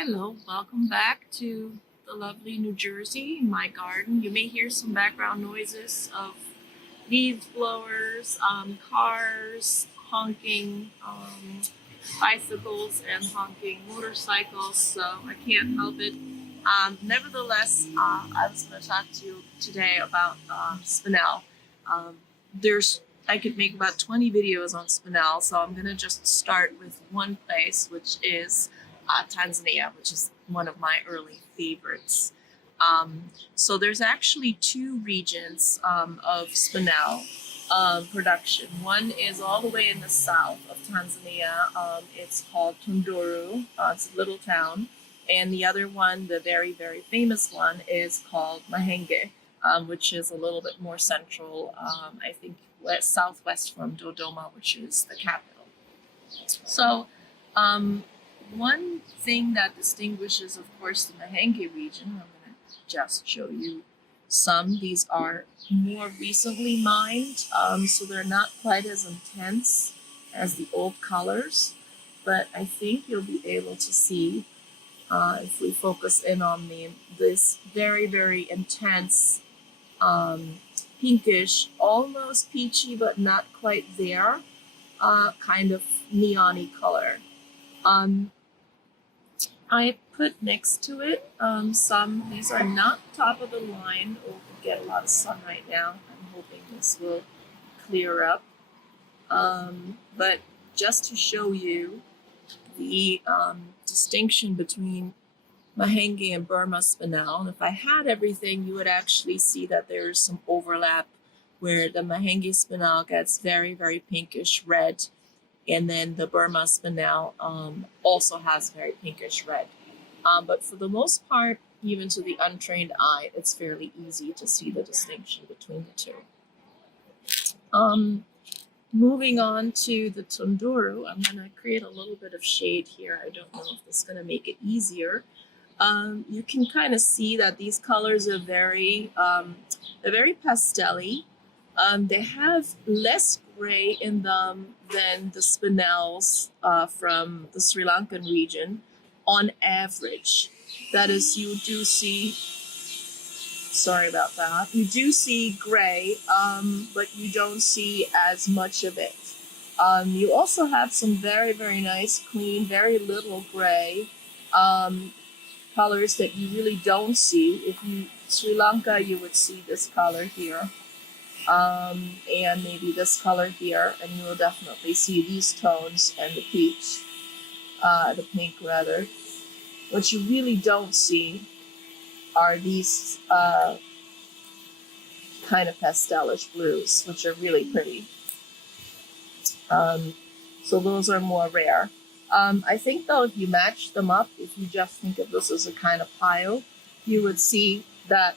Hello, welcome back to the lovely New Jersey, my garden. You may hear some background noises of leaf blowers, cars honking, bicycles and honking motorcycles, so I can't help it. Nevertheless, I was going to talk to you today about spinel. Um, there's I could make about 20 videos on spinel, so I'm going to just start with one place, which is Tanzania, which is one of my early favorites. So there's actually two regions of spinel production. One is all the way in the south of Tanzania. It's called Tunduru. It's a little town. And the other one, the very, very famous one, is called Mahenge, which is a little bit more central, I think southwest from Dodoma, which is the capital. So one thing that distinguishes, of course, the Mahenge region, I'm going to just show you some. These are more recently mined, so they're not quite as intense as the old colors, but I think you'll be able to see if we focus in on this very, very intense pinkish, almost peachy, but not quite there, kind of neon-y color. I put next to it these are not top of the line. Oh, we get a lot of sun right now. I'm hoping this will clear up. But just to show you the distinction between Mahenge and Burma spinel, and if I had everything, you would actually see that there's some overlap where the Mahenge spinel gets very, very pinkish red, and then the Burma spinel also has very pinkish red. But for the most part, even to the untrained eye, it's fairly easy to see the distinction between the two. Moving on to the Tunduru, I'm going to create a little bit of shade here. I don't know if this is going to make it easier. You can kind of see that these colors are very pastel-y. They have less gray in them than the spinels from the Sri Lankan region on average. That is, you do see, sorry about that, you do see gray, but you don't see as much of it. You also have some very, very nice, clean, very little gray colors that you really don't see. If you Sri Lanka, you would see this color here. And maybe this color here, and you will definitely see these tones and the peach, the pink rather. What you really don't see are these kind of pastelish blues, which are really pretty. So those are more rare. I think though, if you match them up, if you just think of this as a kind of pile, you would see that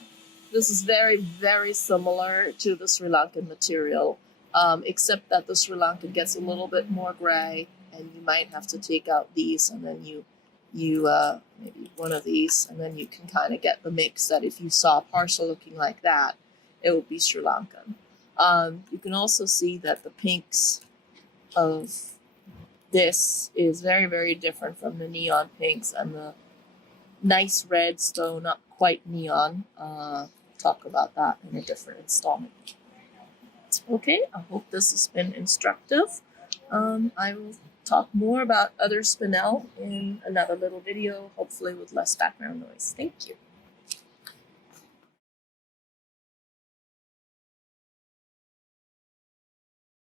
this is very, very similar to the Sri Lankan material, except that the Sri Lankan gets a little bit more gray, and you might have to take out these, and then you maybe one of these, and then you can kind of get the mix that if you saw a parcel looking like that, it would be Sri Lankan. You can also see that the pinks of this is very, very different from the neon pinks and the nice reds, though not quite neon. Talk about that in a different installment. Okay, I hope this has been instructive. I will talk more about other spinel in another little video, hopefully with less background noise. Thank you.